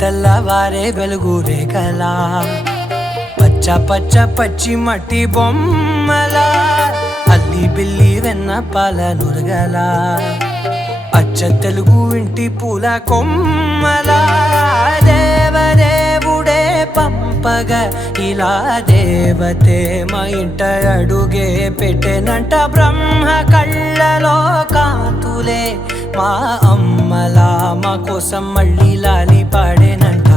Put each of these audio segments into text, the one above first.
తెల్లవారే వెలుగు రేఖలా పచ్చ పచ్చ పచ్చి మట్టి బొమ్మలా అల్లి బిల్లి వెన్న పాల నురగలా అచ్చ తెలుగు ఇంటి పూల కొమ్మలా దేవదేవుడే పంపగా ఇలా దేవతే మా ఇంట అడుగే పెట్టెనంట బ్రహ్మ కళ్ళలో కాంతులే మా అమ్మలా మా కోసం మళ్ళీ లాలి పాడేనంట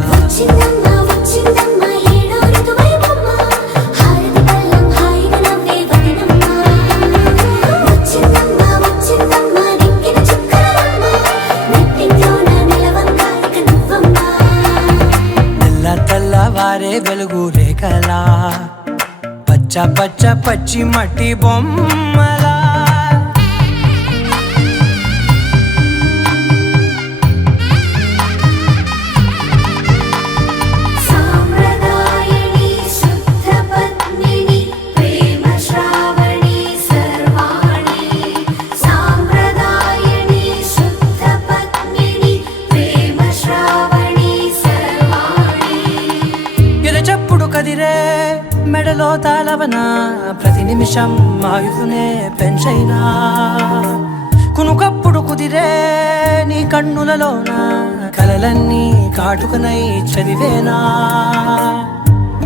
తెల్లవారే వెలుగు రేఖలా పచ్చ పచ్చ పచ్చి మట్టి బొమ్మలా కదిరే మెడలో తాళవన ప్రతి నిమిషం ఆయుధునే పెంచైనా కునుకప్పుడు కుదిరే నీ కన్నులలోన కలలన్నీ కాటుకనై చదివేనా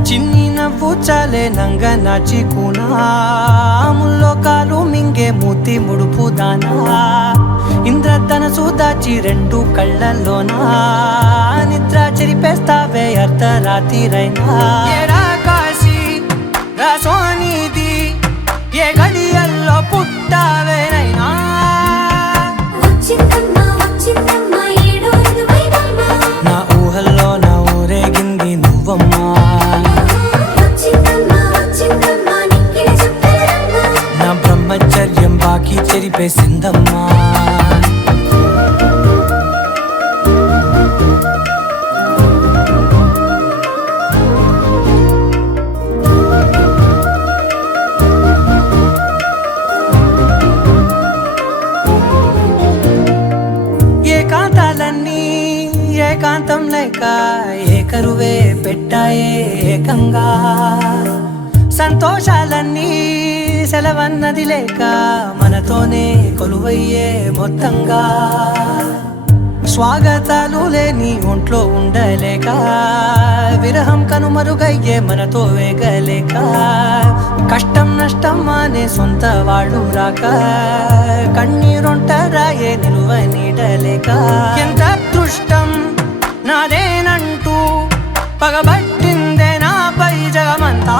చిన్ని నవ్వు చాలే నంగ నాచికునా ముల్లో కాలు మింగే మూతి ముడుపు దానా ఇంద్రధనసు దాచి రెండు కళ్ళల్లోనా నిద్ర చెరిపేస్తావే అర్ధరాత్రిరైనా కాశీ రాసోనిది ఏ గడియల్లో పుట్టావేనైనా నా ఊహల్లో నా ఊరేగింది నువ్వమ్మా నా బ్రహ్మచర్యం బాకీ చెరిపేసిందమ్మా ఏకాంతాలన్నీ ఏకాంతం లేక ఏకరువే పెట్టాయే ఏకంగా సంతోషాలన్నీ సెలవన్నది లేక మనతోనే కొలువయ్యే మొత్తంగా స్వాగతాలు లేని ఒంట్లో ఉండలేక విరహం కనుమరుగయ్యే మనతో వేగలేక కష్టం నష్టం అనే సొంత వాళ్ళు రాక కన్నీరొంటరాయే నిలువ నీడలేక ఎంత అదృష్టం నాదేనంటూ పగబట్టిందే నాపై జగమంతా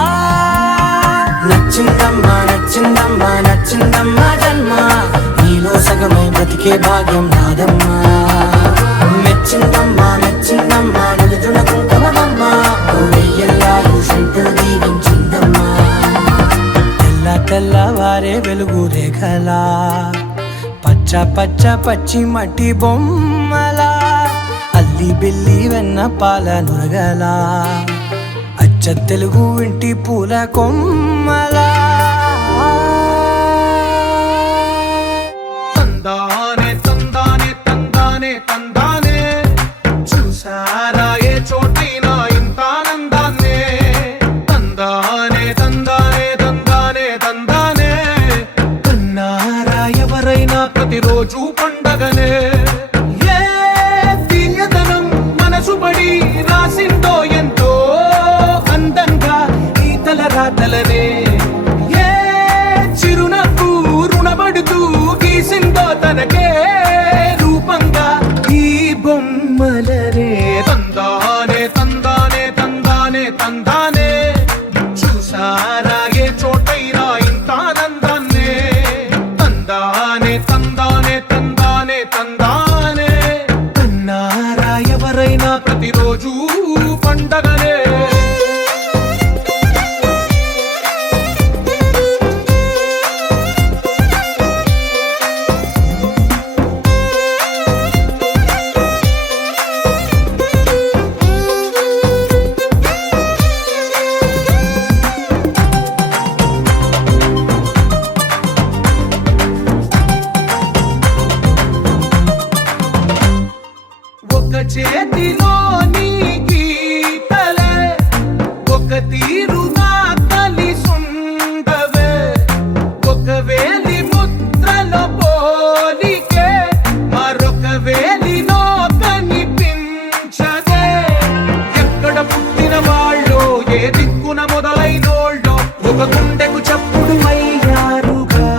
నచ్చిందమ్మా నచ్చిందమ్మా నచ్చిందమ్మా జన్మ నీలో సగమై బ్రతికే భాగ్యం నాదమ్మా మెచ్చిందమ్మా మెచ్చిందమ్మా నిలుచున కుంకుమమ్మా వెయ్యల్లాలు శంకులు దీవించిందమ్మా తెల్లవారే వెలుగు రేఖలా పచ్చ పచ్చ పచ్చి మట్టి బొమ్మలా అల్లి బిల్లి వెన్న పాల నురగలా అచ్చ తెలుగు ఇంటి పూల కొమ్మలా తందానే తందానే తందానే తందానే చూసారా ఏ చోటైనా ఇంత ఆనందాన్నే తందానే తందానే తందానే తందానే కన్నారా ఎవరైనా ప్రతిరోజు పండగనే ఏ తీయదనం మనసు పడి రాసిందో ఎంతో అందంగా ఈ తలరాతలనే ఏ చిరునవ్వు రుణపడుతూ గీసిందో తనకే రూపంగా ఈ బొమ్మలనే తందానే తందానే తందానే తందానే చూసారా ఏ చోటైనా ఇంత ఆనందాన్నే తందానే తందానే తందానే తందానే కన్నారా ఎవరైనా ప్రతిరోజు పండగనే గుండెకు చప్పుడు అయ్యారుగా.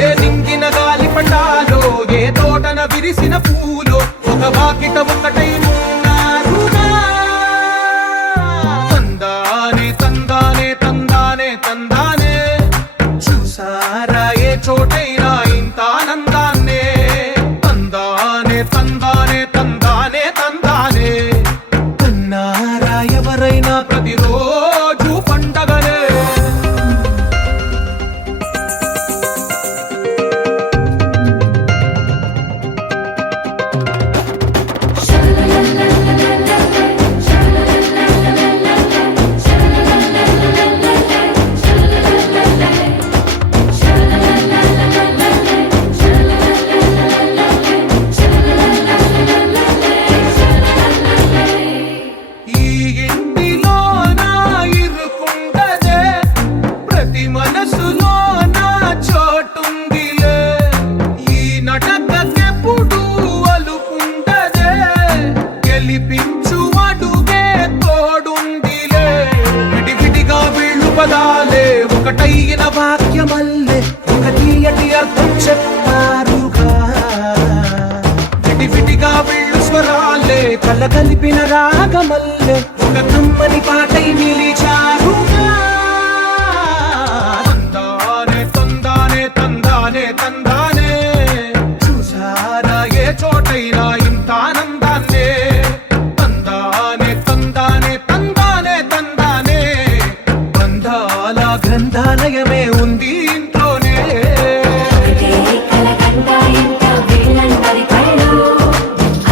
ఏ నింగిన గాలి పటాలో, ఏ తోటన విరిసిన పూలో, ఒక వాకిట ఒకటై ఉన్నారుగా. తందానే తందానే తందానే తందానే, చూసారా ఏ చోటైనా ఇంత ఆనందాన్నే. తందానే తందానే తందానే తందానే, కన్నారా ఎవరైనా ప్రతిరోజు పండగనే. ఈ ఇంటిలోన ఇరుకుండదే, ప్రతి మనసులోన చోటుందిలే. ఈ నటకెప్పుడు అలుకుండదే, గెలిపించు అడుగే తోడుందిలే. విడివిడిగా వీళ్ళు పదాలే ఒకటైన వాక్యమల్లే, ఒక తీయటి అర్థం చెప్పారుగా. విడివిడిగా వీళ్ళు స్వరాలే కలగలిపిన రాగమల్లే, ఒక కమ్మని పాటై నిలిచారుగా. తందానే తందానే తందానే తందానే, చూసారా ఏ చోటైనా ఇంత ఆనందాన్నే. తందానే తందానే తందానే తందానే, బంధాల గ్రంథాలయమే ఉంది ఇంట్లోనే. ఒకటే కలకండ ఎంత వీళ్ళందరి కళ్ళు,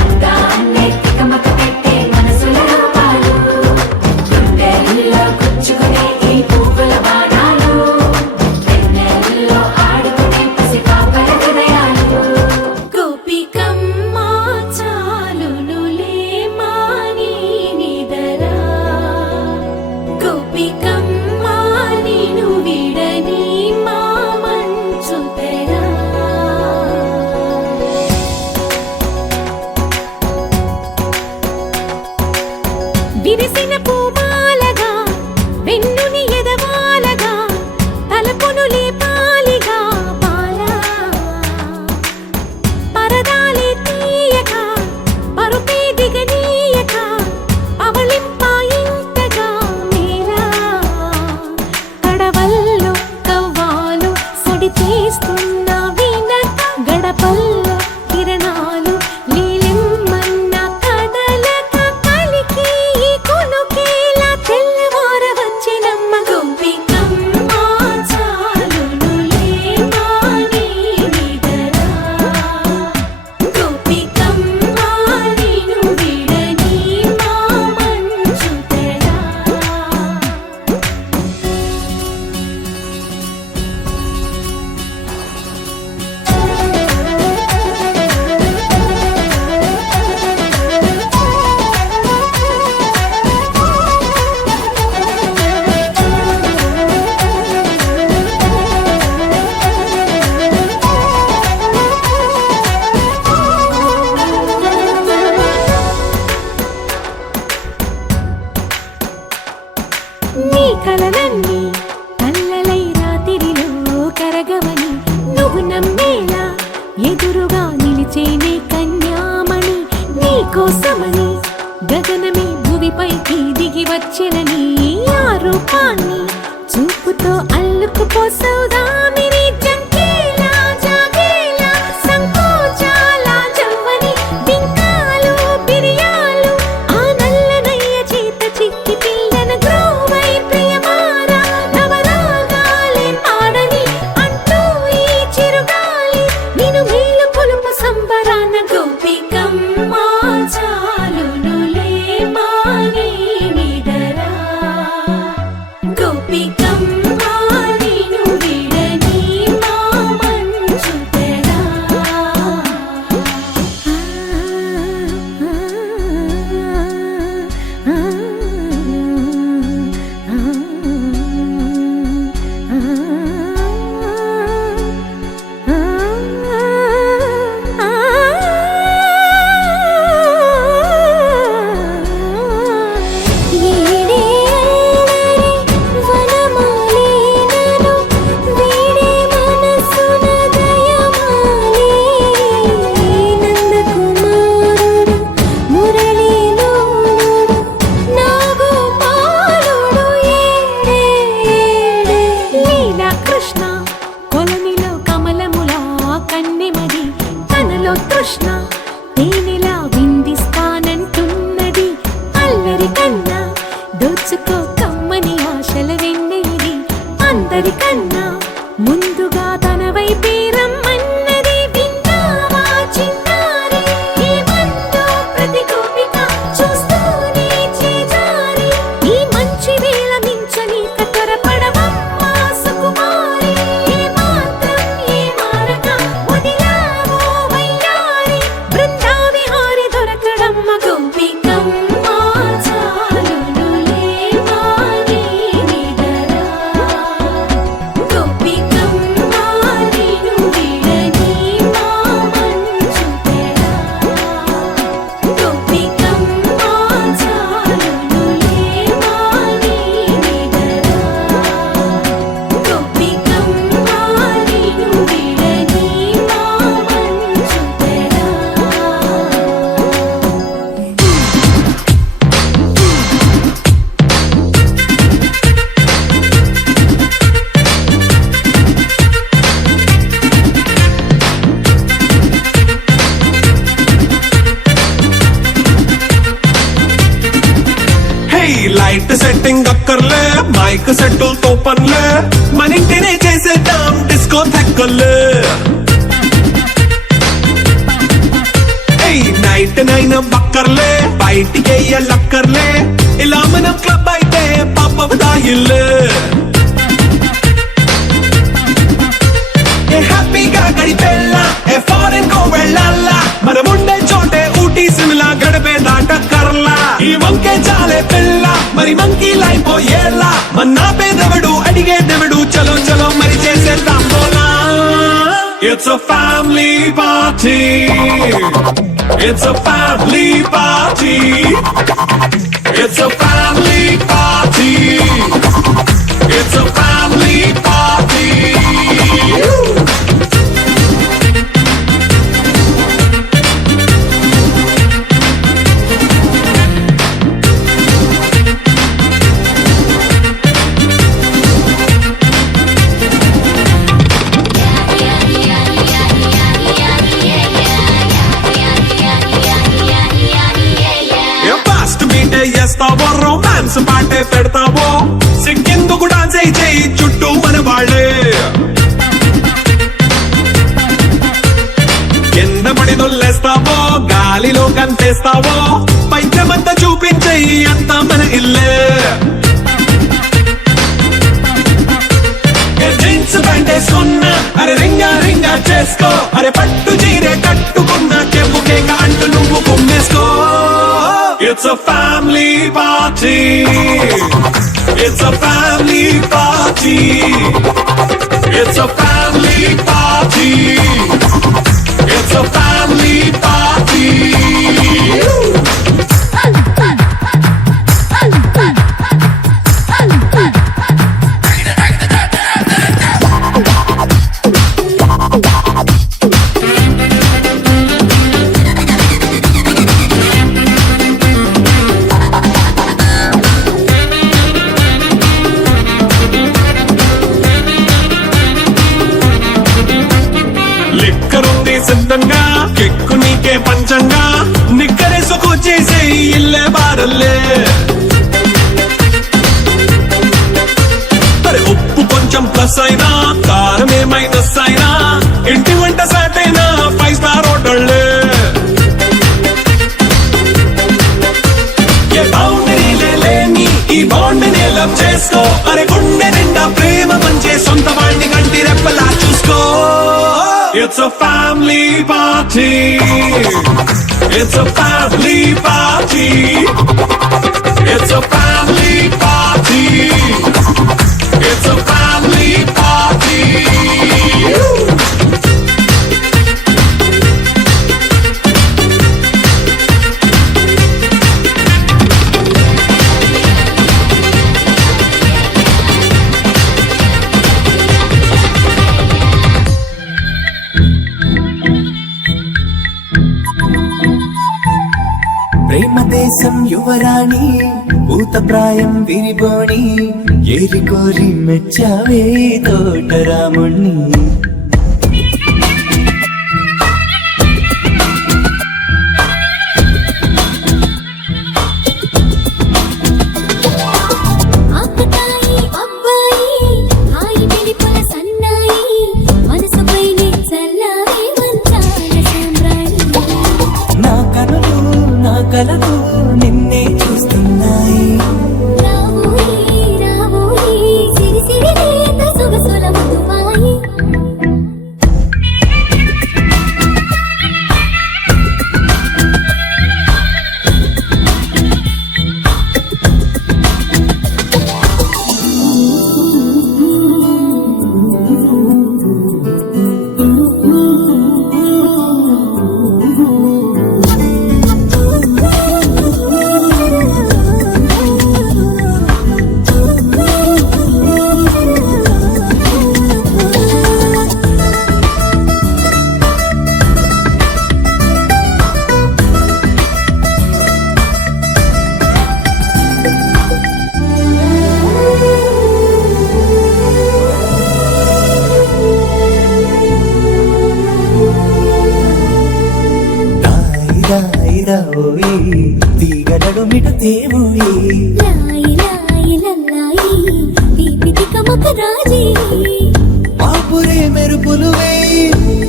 అందాన్నే తికమక పెట్టే మనసుల రూపాలు, గుండెల్లో గుచ్చుకునే ఈ పువ్వుల బాణాలు, వెన్నెల్లో ఆడుకునే పసిపాపల హృదయాలు. గోపికమ్మ చాలునులే మాని నిదరా, గోపికమ్మ నిను విడని మా మంచు తెరా. విరిసిన పూమాలగా, వెన్నుని ఎదవాలగా, తలపును లేపాలిగా బాలా. పరదాలే తీయక, పరుపే దిగనీయక, అవళింపాయింతగా మేలా. కడవల్లో కవ్వాలు సడి చేస్తున్న వినక, గడపల్లో కిరణాలు నీలిమ్మన్న కదలక, కలికి ఈ కొనుకేలా తెల్లవార వచ్చినమ్మ. గోపికమ్మ చాలునులే మాని నిదరా, గోపికమ్మ నిను విడని మా మంచు తెరా. నీ కలలన్నీ కల్లలై రాత్రిలో కరగవని, నువ్వు నమ్మేలా ఎదురుగా నిలిచేనే కన్యామణి. నీ కోసమని గగనమే భువిపైకి దిగి వచ్చినని, ఆ రూపాన్ని చూపుతో అల్లుకుపోసౌదామిని. జంకేలా జాగేలా సంకోచాల జవ్వని, బింకాలు బిరియాలు ఆ నల్లనయ్య చేత చిక్కి పిల్లన గ్రోవై ప్రియమారా. నవరాగాలే పాడని అంటూ ఈ చిరుగాలి, నిను మేలు కొలుపు సంబరాన. గోపికమ్మ చాలునులే మాని నిదరా, గోపికమ్మ నిను విడ చేసుకో కమ్మని ఆశల వెన్నెయిది అందరికన్నా ముందుగా తన వైపే రమ్మన్నది విన్నావా చిన్నారి ఏమందో ప్రతి గోపిక చూస్తూనే చేజారి ఈ మంచి వేళ మించని త్వరపడవమ్మా సుకుమారి ఏ మాత్రం ఏ మారక వదిలావో వయ్యారి బృందావిహారి దొరకడమ్మ గోపికమ్మ చాలునులే మాని నిదరా గోపికమ్మ నిను విడని మా మంచు తెరా గోపికమ్మ చాలునులే మాని నిదరా గోపికమ్మ నిను విడని మా మంచు తెరా హే లైట్ సెట్టింగ్ అక్కర్లే మైక్ సెట్టులతో పనులే మన ఇంటినే చేసేద్దాం డిస్కో థెక్కర్లే నైట్ నైన్ బక్కర్లే బయటికి లక్కర్లే ఇలా మనం క్లబ్ అయితే పాప దాయిల్లే ఏ హ్యాపీగా గడిపెళ్ళా ఏ ఫారెన్ కో వెళ్ళాలా మనం ఉండే చోటే ఊటీ సిమ్లా గడిపే దాటక్కర్లా ఈ వంకే చాలే పిల్ల మరి మంకీ లైపోయేలా మన్నా పేదవడు అడిగేదెవడు చలో చలో మరి చేసేద్దాం పోలా it's a family party it's a family party it's a family party it's a family party fast మీటే చేస్తావో రొమాన్స్ పాటే పెడతావో సిగ్గెందుకు డాన్స్ చేయి చుట్టూ మన వాళ్ళే కింద పడి దొల్లేస్తావో గాలిలో కంతేస్తావో పైద్యమంతా చూపించేయి అంతా మన ఇల్లే జీన్స్ ప్యాంట్ వేసుకున్నా అరే రింగా రింగా చేసుకో అరే పట్టు చీరే కట్టుకున్నా చెప్పు కేక అంటూ నువ్వు కుమ్మేసుకో It's a family party. It's a family party. It's a family party. It's a family party. లిక్కరుంది సిద్ధంగా కెక్కు నీకే పంచంగా నిక్కరేసుకు చేసే ఇల్లే బారల్లే అరే ఉప్పు కొంచెం ప్లస్ అయినా కారమే మైనస్ అయినా ఇంటి వంట సాటైనా 5 స్టార్ హోటళ్ళే ఏ బౌండరీలే లేని ఈ బాండ్ని లవ్ చేసుకో అరే గుండె నిండా ప్రేమ పంచే సొంత వాడిని కంటి రెప్పలా చూసుకో It's a family party. It's a family party. It's a family party. It's a family party. ప్రేమ దేశం యువరాణి భూతప్రాయం విరిబోణి ఏరి కోరి మెచ్చావే తోటరాముణ్ణి తీరావోయి తీగడడు మిట తేవోయి లాయి లాయి లల్లాయి దీపితి కమక రాజీ ఆపురే మెరుపులు వేయి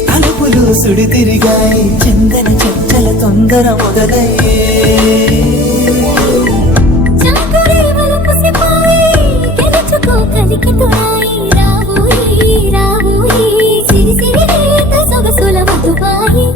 తలుపులు సుడి తిరిగాయి చందన చంచల తొందర మొదలయ్యే చాకరే వలపుసిపోయి గెలుచుకో కలికి తోడాయి రావోయి రావోయి సిరి సిరి రేత సొగసుల మధుబాయి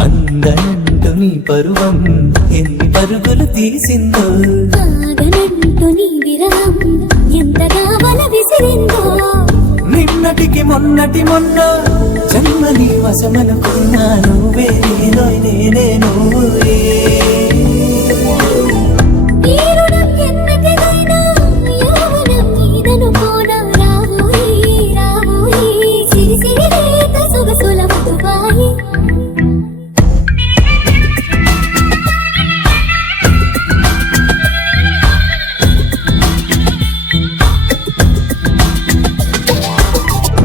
అందనంటూ నీ పరువం ఎన్ని పరుగులు తీసిందో ఆగనంటూ నీ విరహం ఎంతగా వల విసిరిందో నిన్నటికి మొన్నటి మొన్న జన్మని వశమనుకున్నా నువ్వే నేనే నువ్వే ఈ రుణం ఎన్నటిదైనా యౌవనం నీదనుకోనా రావోయి రావోయి సిరి సిరి రేత సొగసుల మధుబాయి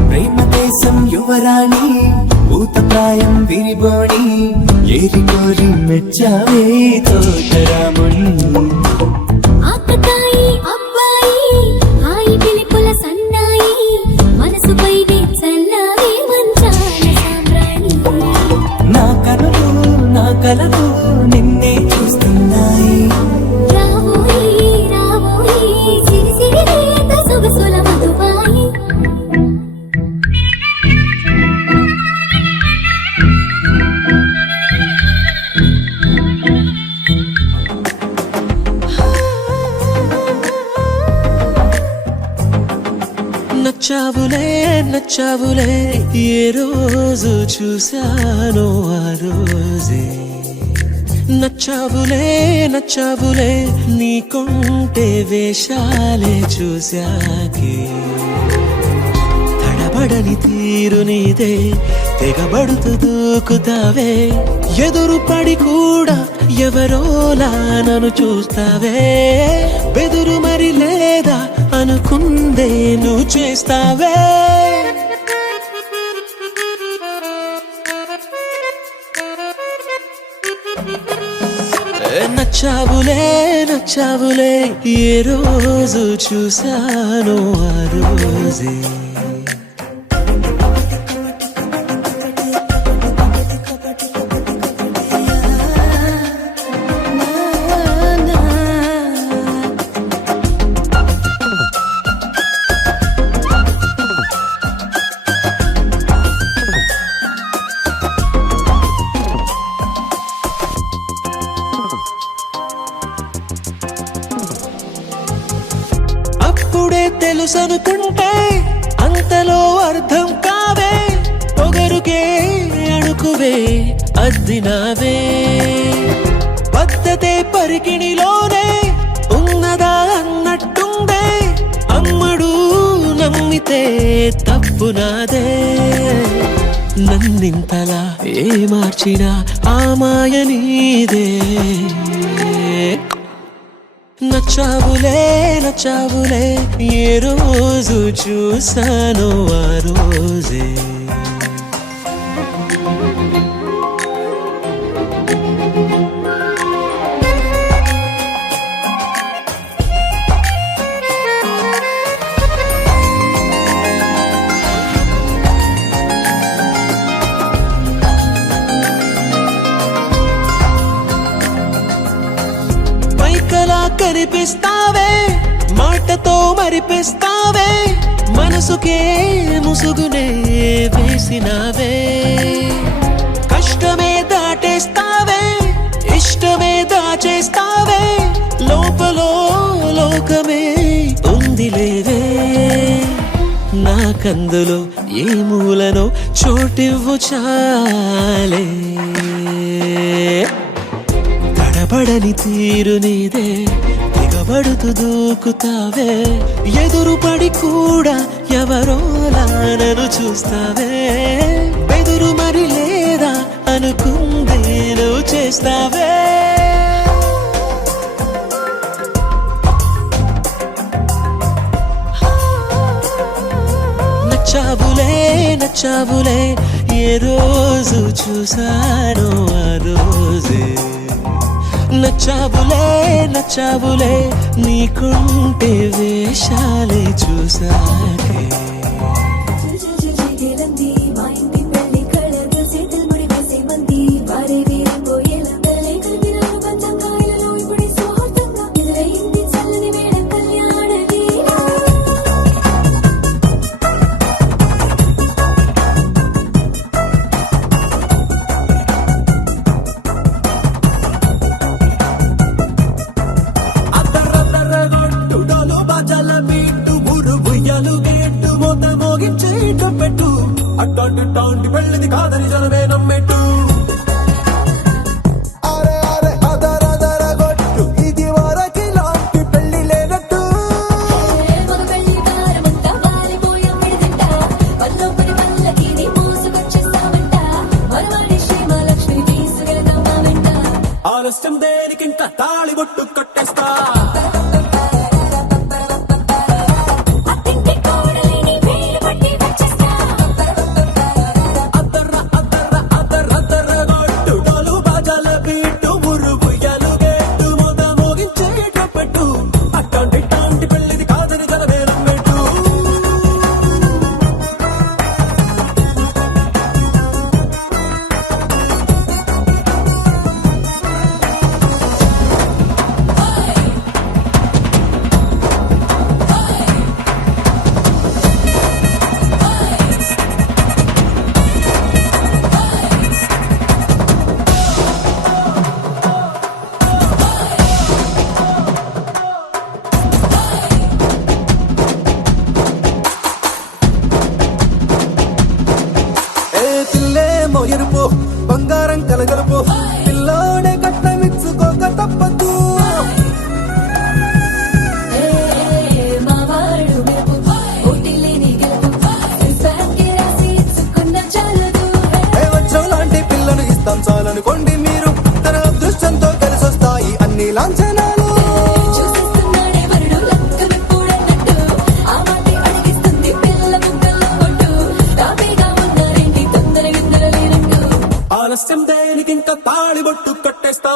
ప్రేమ దేశం యువరాణి భూతప్రాయం విరిబోణి ఏరి కోరి మెచ్చావే తోటరాముని ఆకతాయి అబ్బాయి హాయి పిలుపుల సన్నాయి మనసుపై చల్లారే మంచాల సామ్రాణి నా కలలు నిన్నే చూస్తున్నాయి రావోయి రావోయి సిరి సిరి రేత సొగసుల మధుబాయి నచ్చావులే నచ్చావులే ఏ రోజు చూశానో ఆ రోజే నచ్చావులే నచ్చావులే నీకుంటే వేషాలే చూశాకే తడబడని తీరు నీదే తెగబడుతూ దూకుతావే ఎదురు పడి కూడా ఎవరోలా నన్ను చూస్తావే బెదురు మరి లేదా అనుకుందే నువ్వు చేస్తావే నచ్చావులే నచ్చావులే ఏ రోజు చూశానో ఆ రోజే అప్పుడే తెలుసనుకుంటే అంతలో అర్థం కావే పొగరుకే అణుకువే అద్దినావే పద్ధతే పరికిణిలోనే ఉన్నదా అన్నట్టుందే అమ్మడు నమ్మితే తప్పు నాదే నన్నింతలా ఏ మార్చినా ఆ మాయ నీదే నచ్చావులే నచ్చావులే ఏ రోజు చూశానో ఆ రోజే కనిపిస్తావే మాటతో మరిపిస్తావే మనసుకే ముసుగునే వేసినావే, కష్టమే దాటేస్తావే, ఇష్టమే దాచేస్తావే, లోపలో లోకమే ఉంది లేవే, నాకందులో ఏ మూలనో చోటివ్వు చాలే, తడబడని తీరు నీదే, దిగబడుతూ దూకుతావే, ఎదురుపడి కూడా ఎవరోలా నన్ను చూస్తావే, బెదురు మరి లేదా అనుకుందే నువ్వు చేస్తావే. నచ్చావులే నచ్చావులే, ఏ రోజు చూసానో ఆ రోజే, నచ్చావులే నచ్చావులే, నీకుంటే వేషాలే చూసాకే. అట్టాంటి పెళ్ళిది కాదని జనమే నమ్మెట్టు, ఇది వరకి లాంటి పెళ్లి లేనట్టు, ఆలస్యం దేనికింకా తాళిబొట్టు కట్టేస్తా. ఎరుపు బంగారం కలగలుపు, పిల్లోడే కట్టమిచ్చుకోక తప్పదు. వజ్రం లాంటి పిల్లను ఇస్తాం చాలనుకోండి మీరు, తన అదృష్టంతో కలిసొస్తాయి అన్ని లాంఛనాలు. ఆలస్యం దేనికింకా తాళిబొట్టు కట్టేస్తా.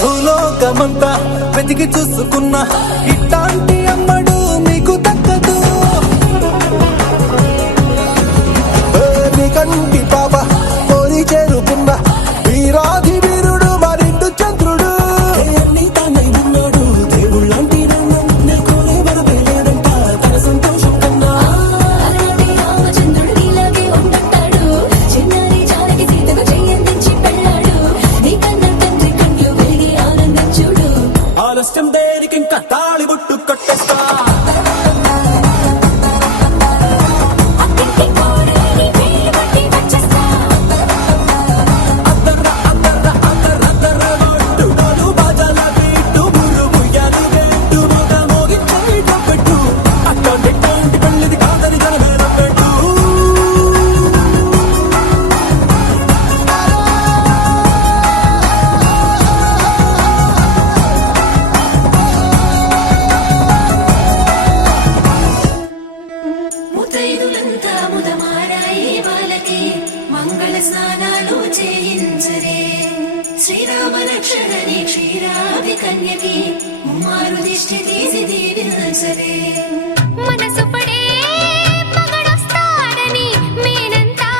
భూలోకమంతా వెతికి చూసుకున్నా ఇట్లాంటి అమ్మడు మీకు దక్కదు. కంటి పాప కోరి చేరుకున్న వీరాధి వీరుడు మరిండు చంద్రుడు, తానై ఉన్నాడు దేవుళ్ళంటి తన సంతోషం కన్నా. ఆలస్యం దేనికింకా తాళిబొట్టు కట్టేస్తా. ముతైదులంతా ముదమారాయి వాళ్ళకి మంగళ తల స్నానాలు చేయించరే శ్రీరామ రక్షణని క్షీరాది కన్యకి ముమ్మారు దిష్టి తీసి దీవించరే మనసు పడే మగడొస్తాడని మేనంతా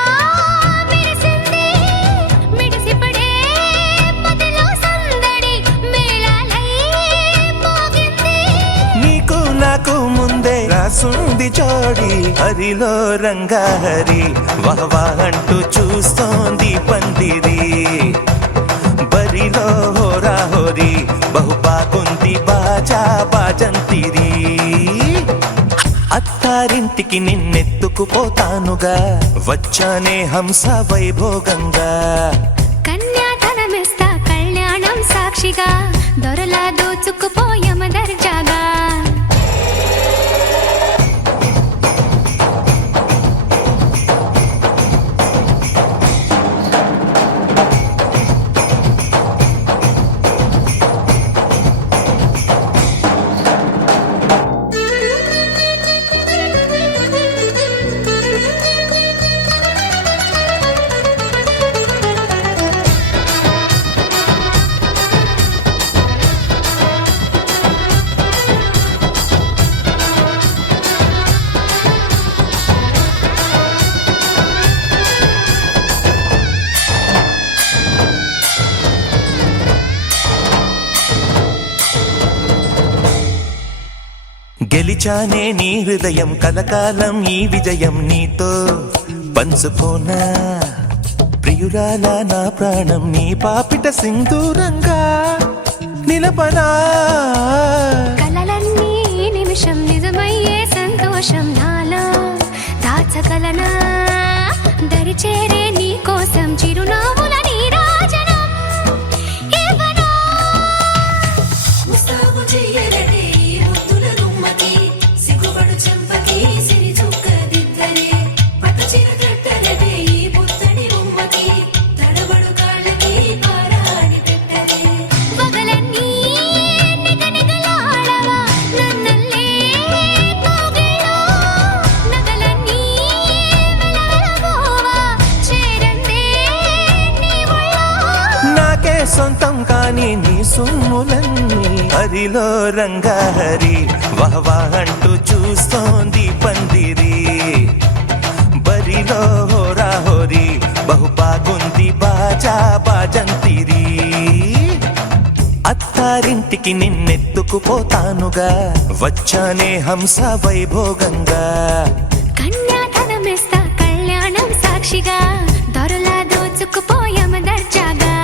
మెరిసింది మిడిసి పడే మదిలో సందడి మేళాలై మోగింది నీకు నాకు ముందే రాసుంది జోడి హరిలో రంగాహరి వహవా అంటూ చూస్తోంది పందిరి బరిలో హోరా హోరి బహు బాగుంది బాజా బాజంతిరి అత్తారింటికి నిన్నెత్తుకుపోతానుగా వచ్చానే హంస వైభోగంగా కన్యాధనమిస్తా కళ్యాణం సాక్షిగా దొరలా దోచుకుపోయమ దర్జాగా గెలిచానే నీ హృదయం కలకాలం ఈ విజయం నీతో పంచుకోనా ప్రియురాల నా ప్రాణం నీ పాపిట సింధూరంగా నిలపనా కలలన్నీ నిమిషం నిజమయ్యే సంతోషం నాలో దాచగలనా దరిచేరే నీ కోసం చిరునవ్వుల నీరాజనం ఇవ్వనా ముస్తాబు చెయ్యరటే ఈ ముద్దుల గుమ్మకి సిగ్గుపడు చెంపకి సిరి చుక్క దిద్దలే పట్టు చీర కట్టరటే ఈ పుత్తడి బొమ్మకి తడబడు కాళ్ళకి పారాడి పెట్టలే పగలన్నీ నిగనిగలాడవా నన్నల్లే కోగిలో నగలన్నీ వెలవెలబోవా చేరందే నీ ఒళ్ళో నాకే సొంతం కాని నీ సుమ్ములన్నీ హరిలో రంగాహరి వహవా అంటూ చూస్తోంది పందిరి బరిలో హోరా హోరి బహు బాగుంది బాజా బాజంతిరి అత్తారింటికి నిన్నెత్తుకుపోతానుగా వచ్చానే హంస వైభోగంగా కన్యాధనమిస్తా కళ్యాణం సాక్షిగా దొరలా దోచుకుపోయమ దర్జాగా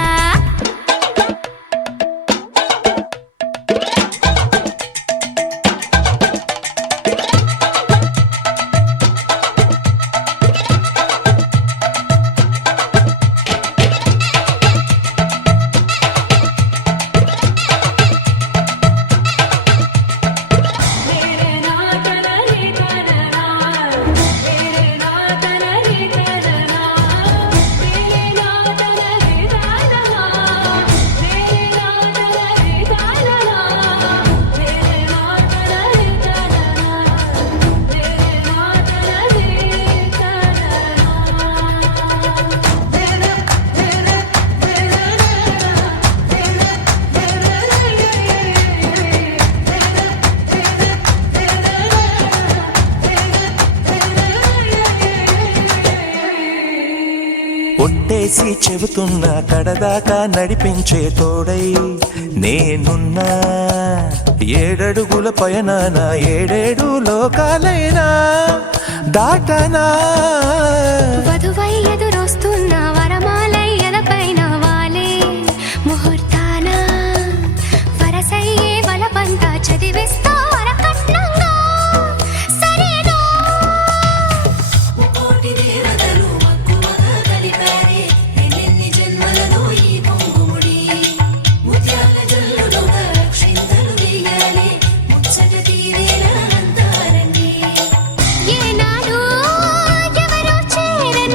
ఒట్టేసి చెబుతున్నా కడదాకా నడిపించే తోడై నేనున్నా ఏడడుగుల పయనాన ఏడేడు లోకాలైనా దాటనా వధువై ఎదురొస్తున్న వరమాలై ఎలపైన వాలే ముహూర్తాన వరసయ్యే వలపంతా చదివిస్తా వరకట్నంగా సరేనా కోటి దేవతలు మక్కువగా కలిపారే ఎన్నెన్ని జన్మలలో ఈ పొంగుముడి ముత్యాల జల్లులుగా క్షింతలు వేయాలి ముచ్చట తీరేలా అంతారండి ఏనాడు ఎవరో చేరని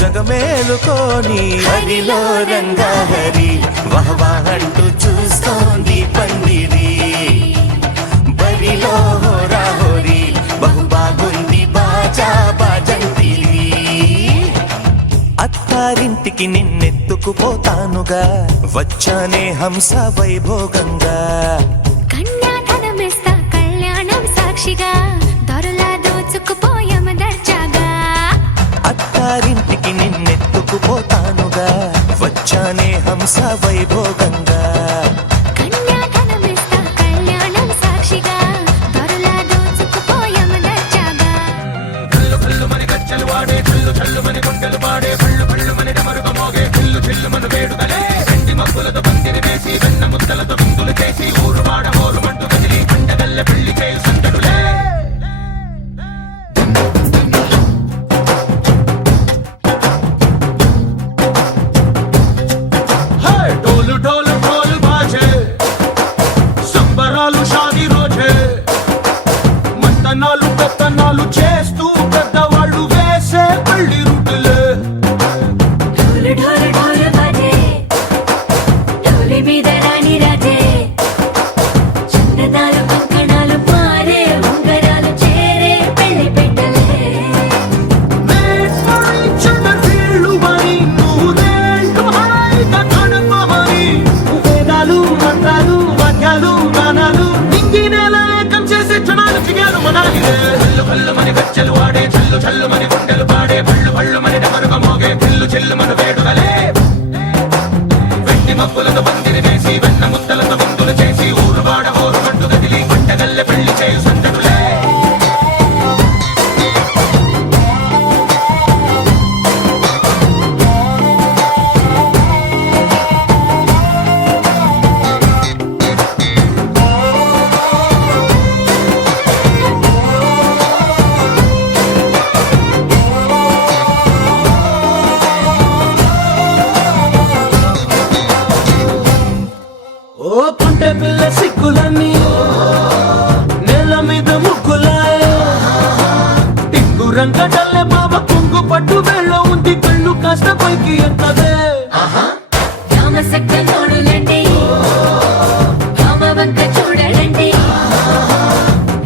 జగమేలుకోని హరిలో రంగహరి వహవాహంటూ చూస్తోంది పందిరి బరిలో హోరా హోరి బహు బాగుంది బాజా బాజంతిరి అత్తారింటికి నిన్నెత్తుకుపోతానుగా వచ్చానే హంస వైభోగంగా కన్యాధనమిస్తా కళ్యాణం సాక్షిగా దొరలా దోచుకుపోయామ దర్జాగా అత్తారింటికి నిన్నెత్తుకుపోతానుగా వచ్చానే హంస వైభోగంగా కన్యాధనమిస్తా కళ్యాణం సాక్షిగా దొరలా దోచుకుపోయామ దర్జాగా డోలు డోలు డోలు బాజే సంబరాలు షాదీ రోజే మంతనాలు పెత్తనాలు చేస్తూ పెద్దవాళ్ళు వేసే పెళ్లి రూటులే ఢోలు ఢోలు ఢోలు బాజే ఢోలి మీద రాణి రాజే చందనాలు కంకణాలు పారే ఉంగరాలు చేరే పెళ్లి పెట్టలే వీళ్ళు మరి నూరేళ్ళు హాయిగా గడపమని వేదాలు మంత్రాలు వాక్యాలు గానాలు ఇంగి నేల ఏకం చేసే క్షణాలు చిగాలు మనాలిదే కళ్ళు కళ్ళు మని గజ్జలు వాడే చల్లు చల్లు మని గుండెలు పాడే పళ్ళు పళ్ళు మని డమరుగ మోగే పిల్లు చెల్లు మన వేడుదలే వెండి మబ్బులతో పందిరి వేసి వెన్న ముద్దలతో విందులు చేసి ఊరు వాడ ఊరు మంటు గదిలి పంటగల్లె పెళ్లి చేయు సందడులే ఓ పుంటె పిల్ల సిక్కులన్నీ నేల మీద ముగ్గులాయ టింగు రంగడల్లె బాబ కుంగు పట్టు వెళ్ళ ఉంది కళ్ళు కాస్త పైకి ఎత్తదే రామసక్క నోడులండి రామవంక చూడలండి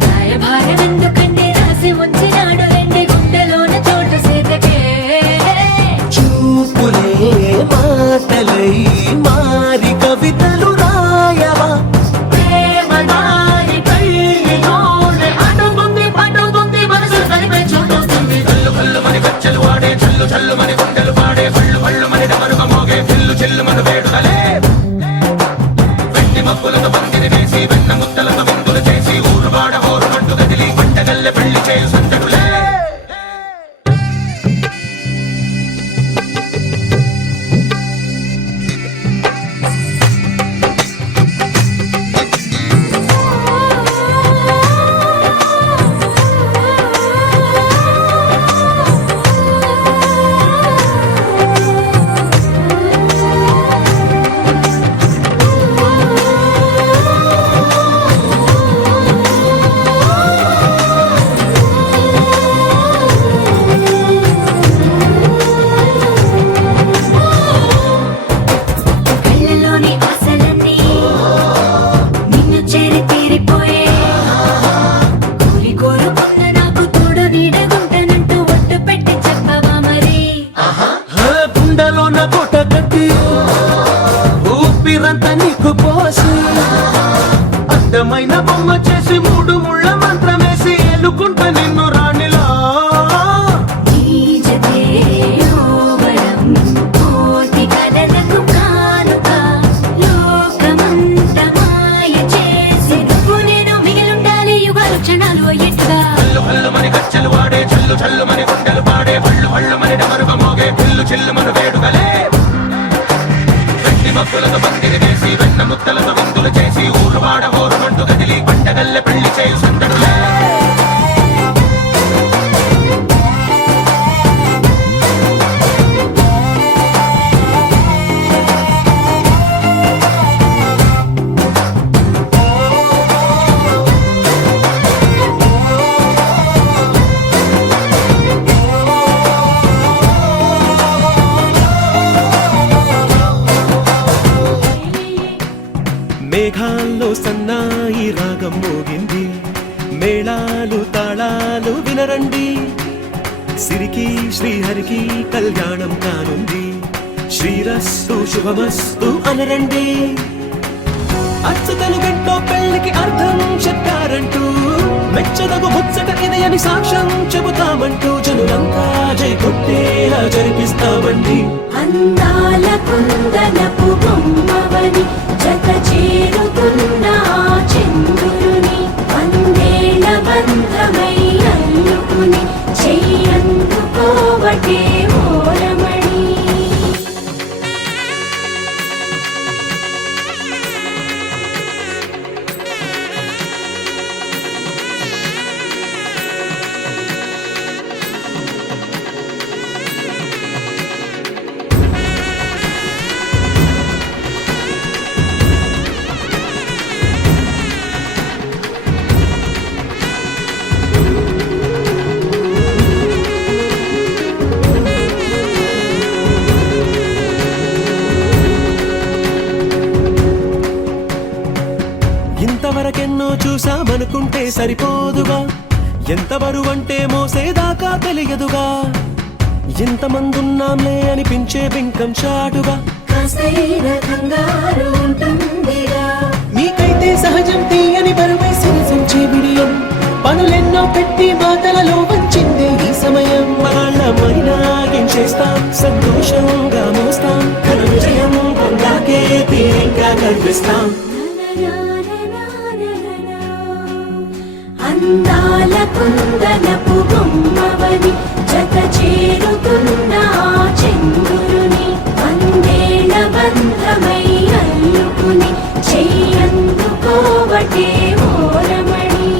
రాయభారం ఎందుకండి రాసి ఉంచినాడు రండి గుండెలోన చోటు సేతకే చూపులే మాటలై మారి కవితలు రాయవా ప్రేమ దారి పెళ్లిలోనే అడుగుంది పడుగుంది మనసు కలిపే చోటొస్తుంది కళ్ళు కళ్ళు మని గజ్జలు వాడే చల్లు చల్లు మని గుండెలు పాడే పళ్ళు పళ్ళు మని డమరుగ మోగే పిల్లు చెల్లు మన వేడుదలే వెండి మబ్బులతో పందిరి వేసి వెన్న ముద్దలతో విందులు చేసి ఊరు వాడ ఊరు మంటు గదిలి పంటగల్లె పెళ్లి చేయు సందడులే కళ్ళలోని ఆశలన్నీ నిన్ను చేరి తీరిపోయే కోరి కోరుకున్న నాకు తోడు నీడగుంటానంటూ ఒట్టు పెట్టి చెప్పవా మరి గుండెలోన కోట కట్టి ఊపిరంతా నీకు పోసి అందమైన బొమ్మ చేసి మూడు ముళ్ళ మంత్రమేసి ఎలుకుంటా నిన్ను రాణిలా నీజతే ఓవరం కోటి కథలకు కానుక లోకమంత మాయ చేసి నువ్వు నేను మిగిలుండాలి యుగాలు క్షణాలు అయ్యేట్టుగా కళ్ళు కళ్ళు మని గజ్జలు వాడే చల్లు చల్లు మని గుండెలు పాడే పళ్ళు పళ్ళు మని డమరుగ మోగే పిల్లు చెల్లు మన వేడుదలే వెండి మబ్బులతో పందిరి వేసి వెన్న ముద్దలతో విందులు చేసి ఊరు వాడ ఊరు మంటు గదిలి పంటగల్లె పెళ్లి చేయు సందడులే మేఘాల్లో సన్నాయి రాగం మోగింది, మేళాలు తాళాలు వినరండి, సిరికి శ్రీహరికి కళ్యాణం కానుంది, శ్రీరస్తు శుభమస్తు అనరండి. అచ్చతలు గంటో పెళ్లికి అర్థం చెప్పారంటూ, మెచ్చదగు ముచ్చట ఇది అని సాక్ష్యం చెబుతామంటూ, జనులంతా జై కొట్టేలా జరిపిస్తామండి. అందాల కుందనపు బొమ్మవని జత చేరుతున్న ఆ చంద్రుని, వందేళ్ల బంధమై అల్లుకుని చెయ్యందుకోవటే ఓరమణి. ఇంతవరకెన్నో చూసామనుకుంటే సరిపోదుగా, ఎంత బరువంటే మోసేదాకా తెలియదుగా, ఇంతమందున్నాంలే అనిపించే బింకం చాటుగా, కాస్తైన కంగారు ఉంటుందిగా. మీకైతే సహజం తీయని బరువే సిరిసంచే బిడియం, పనులెన్నో పెట్టి మాటలలో వచ్చిందే ఈ సమయం. వాళ్ళమైనా చేస్తాం, సంతోషంగా మోస్తాం, ఘన విజయం పొందాకే తీరిగ్గా కనిపిస్తాం. అందాల కుందనపు బొమ్మవని జత చేరుతున్న ఆ చంద్రుని, వందేళ్ల బంధమై అల్లుకుని చెయ్యందుకోవటే ఓరమణి.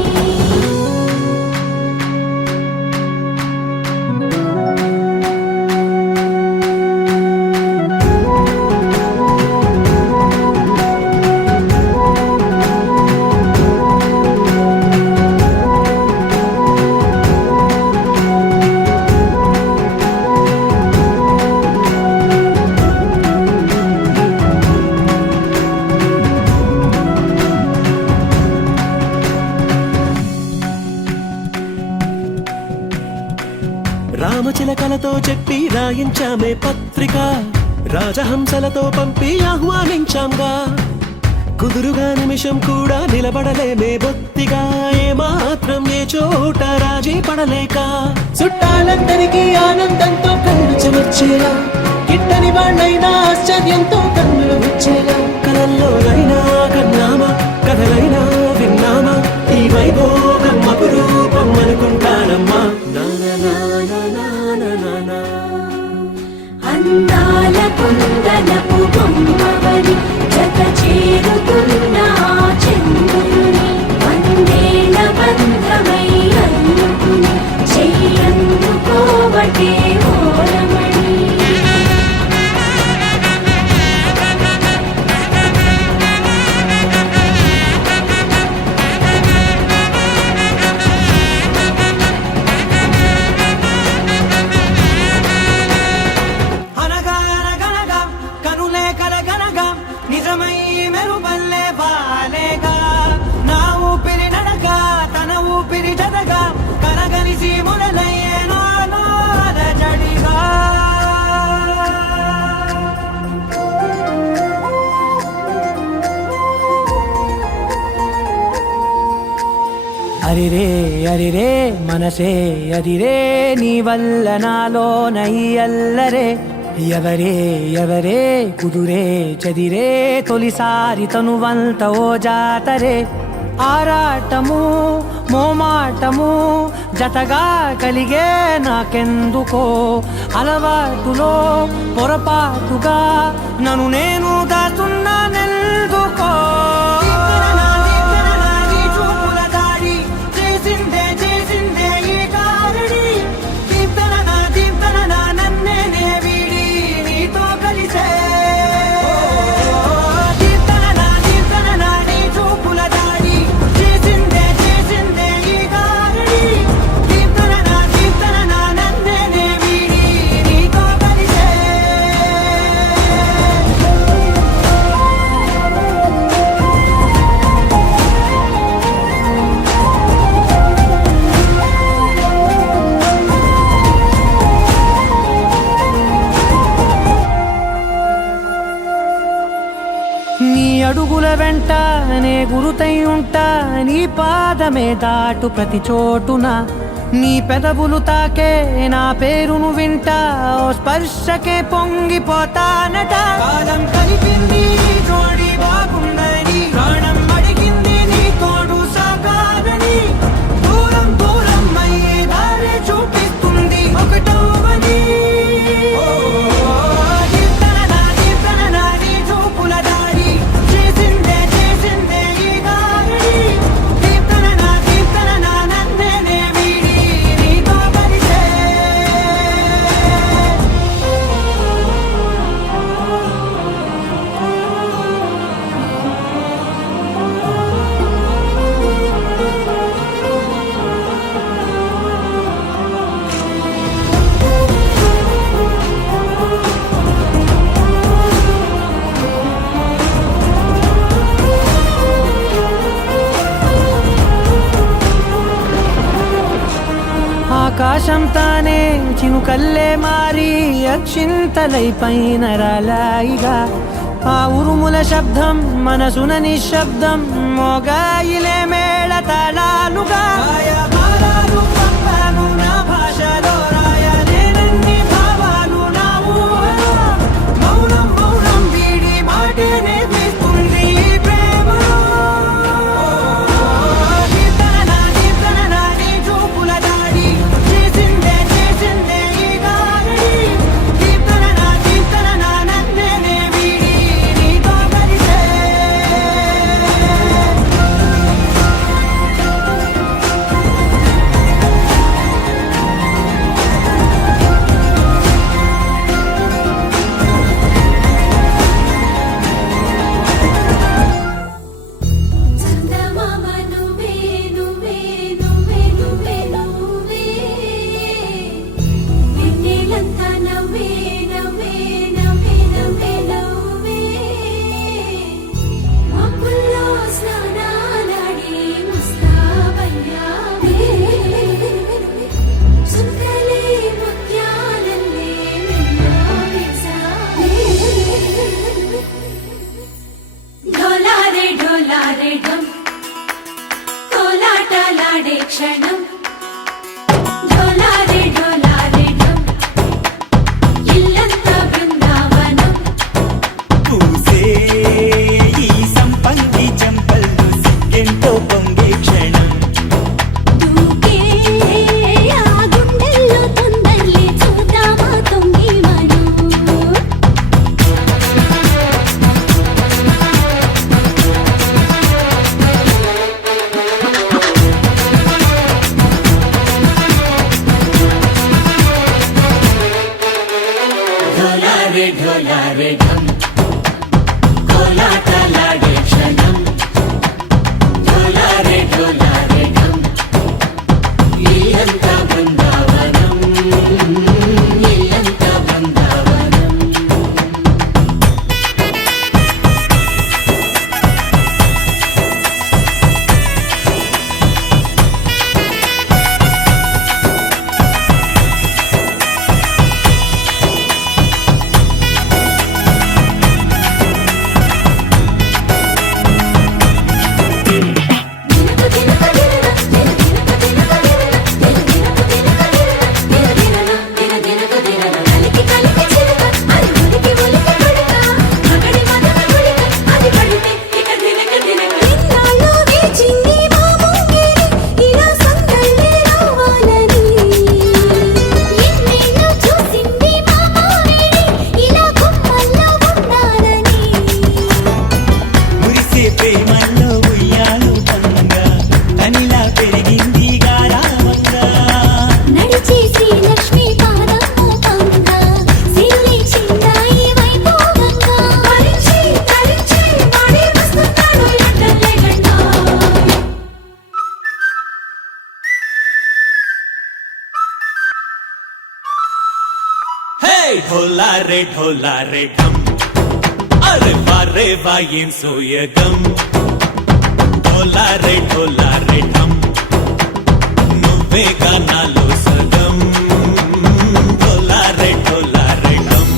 రామచిలకలతో చెప్పి రాయించామే పత్రిక, రాజహంసలతో పంపి ఆహ్వానించాంగా, కుదురుగా నిమిషం కూడా నిలబడలేమే బొత్తిగా, ఏమాత్రం ఏ చోట రాజీ పడలేక, చుట్టాలందరికీ ఆనందంతో కళ్ళు చెమర్చేలా, గిట్టని వాళ్ళైనా ఆశ్చర్యంతో కన్నులు వచ్చేలా, కలల్లోనైనా కన్నామా కథలైనా విన్నామా, ఈ వైభోగం అపురూపం అనుకుంటానమ్మా. అందాల కుందనపు బొమ్మవని జత చేరుతున్న ఆ చంద్రుని, వందేళ్ల బంధమై అల్లుకుని చెయ్యందుకోవటే ఓరమణి. అనగా అనగనగా కనులే కలగనగా నిజమై మెరుపల్లే బాలేగా, నా ఊపిరి నడక తన ఊపిరి జతగా కనగలిసి మొదలయ్యే నాలో అలజడిగా. అరిరే అరిరే మనసే అరిరే, నీ వల్ల నాలో నయ్యల్లరే, ఎవరే ఎవరే కుదురే చదిరే, తొలిసారి తనువంత ఓ జాతరే, ఆరాటము మోమాటము జతగా కలిగే నాకెందుకో, అలవాటులో పొరపాటుగా నన్ను నేను దాచున్నానెందుకో. వెంట నే గురుతై ఉంటా నీ పాదమే దాటు ప్రతి చోటున నీ పెదవులు తాకే నా పేరును వింటా ఓ స్పర్శకే పొంగిపోతానట కాలం కలిపింది జోడి బాగుందని ప్రాణం అడిగింది నీ తోడు సాగాలని దూరం దూరం అయ్యే దారి చూపిస్తుంది ఒకటవని నీ చూపుల దారి చేసిందే ఈ దారి దీప్తన నన్నే వీడి నీతో కలిసే ఆకాశం తానే చినుకల్లే మారి అక్షింతలై పైన రాలాయిగా ఆ ఉరుముల శబ్దం మనసున నిశ్శబ్దం మోగాయిలే మేళ తాళాలుగా భారాలు పంపాను నా భాషలో రాయలేనన్ని భావాలు నా ఊహలో మౌనం మౌనం వీడి మాటే నేర్పిస్తుంది ప్రేమలో దీప్తన నీ చూపుల దాడి చేసిందే ఈ గారడి దీప్తన నన్నే వీడి నీతో కలిసే చందమామ నువ్వే నువ్వే నువ్వే నువ్వే నువ్వే వెన్నెలంతా నవ్వే నవ్వే నవ్వే నవ్వే నవ్వే మబ్బుల్లో స్నానాలాడి ముస్తాబయ్యావే చుక్కలే ముత్యాలల్లే మెన్నావేశావే ఢోలారే ఢోలారే ఢమ్ కోలాటలాడే క్షణం ఢోలారే ఢోలారే ఢమ్ ఇల్లంతా బృందావనం పూసే ఈ సంపంగి చెంపల్లో సిగ్గెంతో పొంగే క్షణం దూకే ఆ గుండెల్లో తొందరలే చూద్దామా తొంగి మనం ఢోలారే ఢోలారే ఢమ్ కోలాటలాడే క్షణం ఢోలారే ఢోలారే ఢమ్ ఇల్లంతా బృందావనం ఇల్లంతా బృందావనం మురిసే ప్రేమల్లో ఉయ్యాలు పంగా తనిలా పెరిగింది గారావంగా నడిచే శ్రీలక్ష్మి పాదము పంగా సిరి చిందాయి వైభోగంగా తరించి వాడి వస్తున్నాడు ఎట్టలే గంటా హే ఢోలారే ఢోలారే ఢమ్ అరే వారే వాయేం సోయగం ఢోలారే ఢోలారే ఢమ్ నువ్వే గానాలో సగం ఢోలారే ఢోలారే ఢమ్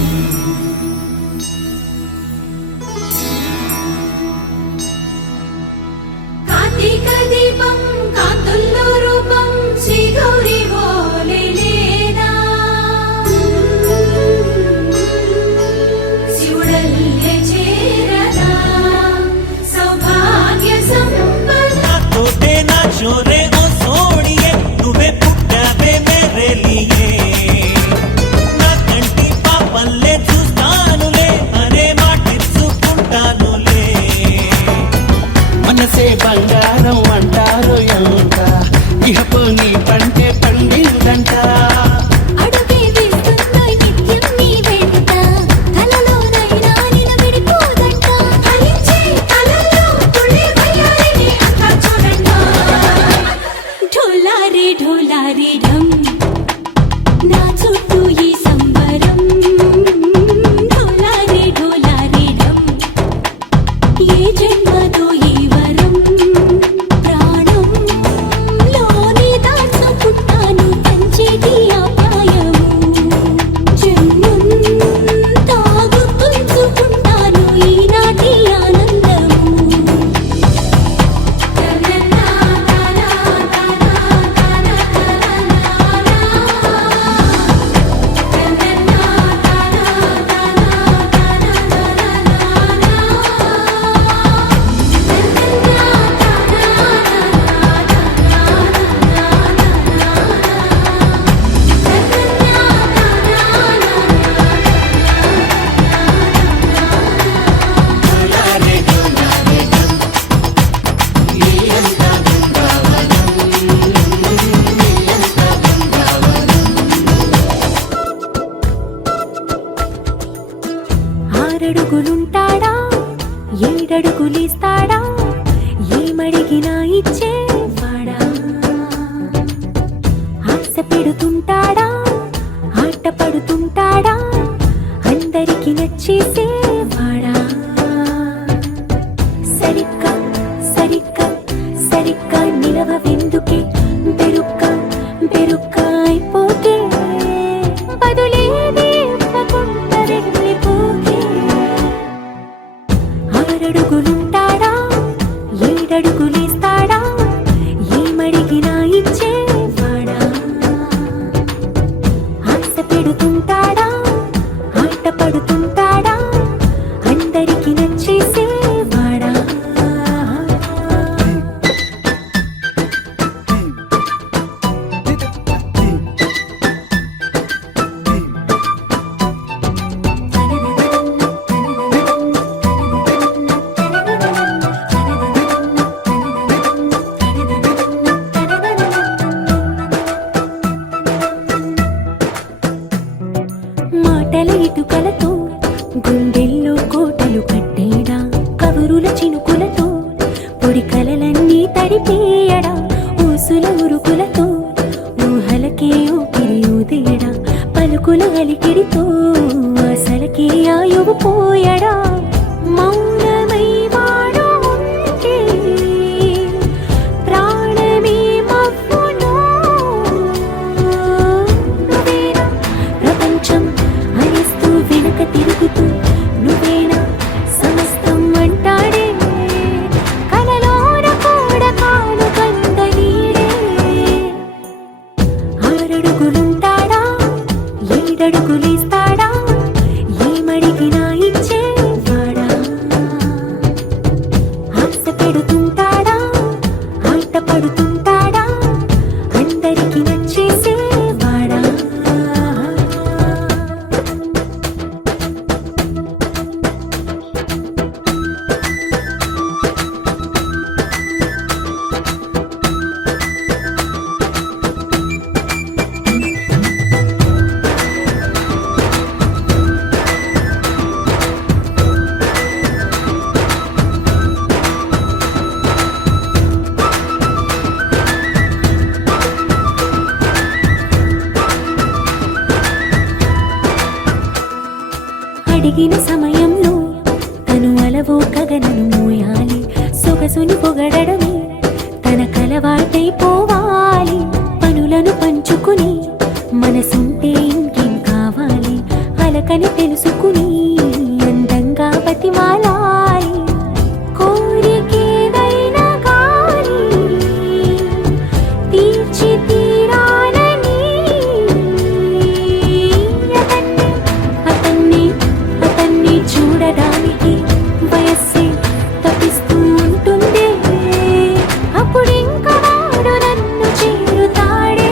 ఆరడుగులుంటాడా ఏడడుగులిస్తాడా ఏమడిగినా ఇచ్చేవాడా ఆశ పెడుతుంటాడా ఆట పడుతుంటాడా అందరికి నచ్చేసేవాడా సరిగ్గా సరిగ్గా సరిగ్గా నిలవెందుకే బెరుక్క అయిపోతే బదులేది ఇవ్వకుండా వెళ్ళిపోకే ఆరడుగులుంటాడా ఏడడుగులేస్తాడా ఏమడిగినా ఇచ్చేవాడా ఆశ పెడుతుంటాడా ఆట పడుతుంటాడా అందరికి నచ్చేసేవాడా మాటల ఇటుకలతో గుండెల్లో కోటలు కట్టేడా కబురుల చినుకులతో పొడి కలలన్నీ తడిపేయడా ఊసుల ఉరుకులతో ఊహలకే ఊపిరి ఊదేయడా పలుకుల అలికిడితో అసలకే ఆయువు పోయడా మౌనమై వాడు ఉంటే ప్రాణమే మవ్వునో నువ్వేనా ప్రపంచం అరిస్తూ వెనుక తిరుగుతూ నువ్వేనా సమస్తం అంటాడే కలలోన కూడా కాను కందనీడే ఆరడుగులుంటాడా ఏడడుగులేస్తాడా ఏమడిగినా ఇచ్చేవాడా ఆశ పెడుతుంటాడా ఆట పడుతుంటాడా అందరికి నచ్చేసేవాడా అడిగిన సమయంలో తను అలవో గగనను మోయాలి సొగసుని పొగడమే తన కలవాటైపోవాలి పనులను పంచుకుని మనసుంటే ఇంకేం కావాలి అలకని తెలుసుకుని అందంగా బతిమాలాలి కోరికేదైనా గాని తీర్చి తీరాలని అతన్ని చూడడానికి వయస్సే తప్పిస్తూ ఉంటుంది అప్పుడింక వాడు నన్ను చేరుతాడే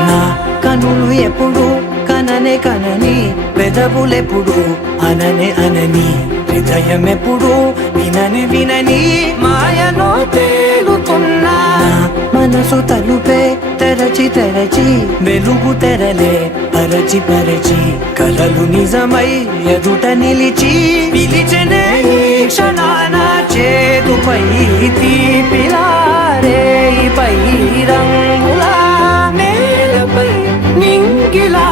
నా కనులు ఎప్పుడు కననే కనని పెదవులెప్పుడు అననే అనని హృదయం ఎప్పుడు వినని వినని మాయలో తేలుతున్నా నా మనసు తలుపే తెరచి తెరచి వెలుగు తెరలే పరచి పరచి కలలు నిజమై ఎదుట నిలిచి పిలిచెనే ఈ క్షణాన చేదుపై తీపిలారే పై రంగులా నేలపై నింగిలా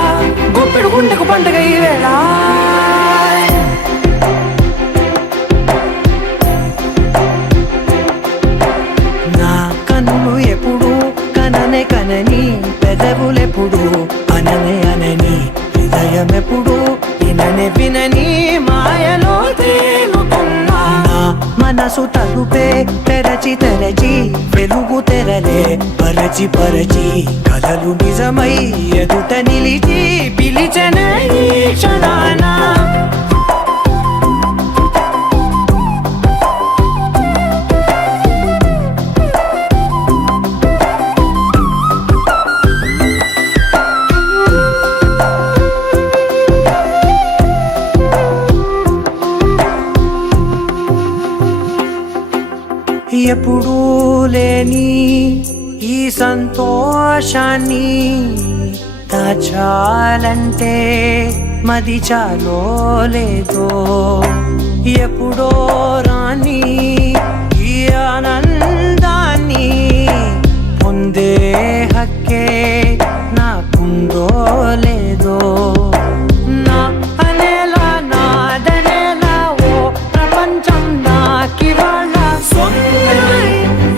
గుప్పెడు గుండెకు పండుగ ఈ వేళ నా కన్ను ఎప్పుడు కననే కనని పెదవులెప్పుడు అననే అనని హృదయం ఎప్పుడు విననే వినని మాయలో తేలుతున్నా నా మనసు తలుపే తెరచి తెరచి వెలుగు తెరలే పరచి పరచి కలలు నిజమై ఎదుట నిలిచి పిలిచెనే ఈ క్షణాన ఎప్పుడూ లేని ఈ సంతోషాన్ని దాచాలంటే మది చాలో లేదో ఎప్పుడో రాని ఈ ఆనందాన్ని పొందే హక్కే నాకుందో లేదో నా అనేలా నాదనేలా ఓ ప్రపంచం నాకివాళ్ళ సొంతమై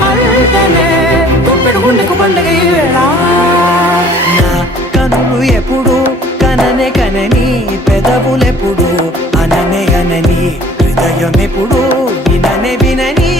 అల్దనే గుప్పెడు గుండెకు పండగ ఈ వేళ నా కనులు ఎప్పుడు కననే కనని పెదవులెప్పుడు అననే అనని హృదయం ఎప్పుడు విననే వినని